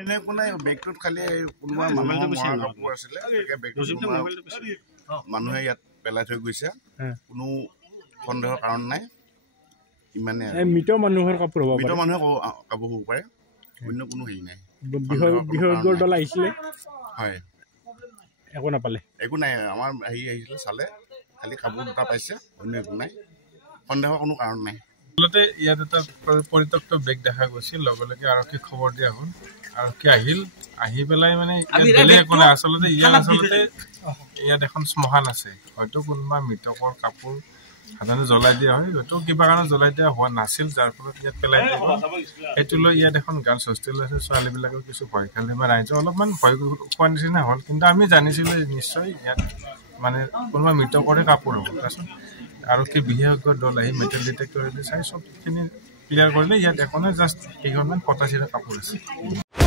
এনে একো নাই বেগটোত খালি কোনোবা মানুহৰ মৰা কাপোৰ আছিলে মানুহে ইয়াত পেলাই থৈ গৈছে কোনো সন্দেহৰ কাৰণ নাই ইমানে মৃত মানুহৰ কাপোৰ হ'ব মৃত মানুহে কাপোৰ হ'ব পাৰে অন্য কোনো হেৰি নাই বিশেষজ্ঞৰ দল আহিছিলে হয় একো নাপালে একো নাই আমাৰ হেৰি আহিছিলে চালে খালি কাপোৰ দুটা পাইছে অন্য একো নাই সন্দেহৰ কোনো কাৰণ নাই আচলতে ইয়াত এটা পৰিত্যক্ত বেগ দেখা গৈছিল লগে লগে আৰক্ষী খবৰ দিয়া হ'ল আৰক্ষী আহি পেলাই মানে বেলেগ একো নাই আচলতে ইয়াত এখন শ্মশান আছে হয়তো কোনোবা মৃতকৰ কাপোৰ সাধাৰণতে জ্বলাই দিয়া হয় হয়তো কিবা কাৰণত জ্বলাই দিয়া হোৱা নাছিল যাৰ ফলত ইয়াত পেলাই দিয়া সেইটো লৈ ইয়াত এখন গাৰ্লছ হোষ্টেল আছে ছোৱালীবিলাকৰ কিছু ভয় খালে বা ৰাইজে অলপমান ভয় খোৱা নিচিনা হ'ল কিন্তু আমি জানিছিলোঁ নিশ্চয় ইয়াত মানে কোনোবা মৃতকৰে কাপোৰ হ'ব তাৰপিছত আৰক্ষী বিশেষজ্ঞ দল আহি মেটেল ডিটেক্টৰ চাই চবখিনি ক্লিয়াৰ কৰিলে ইয়াত এখনে জাষ্ট কেইখনমান পটাচিৰা কাপোৰ আছে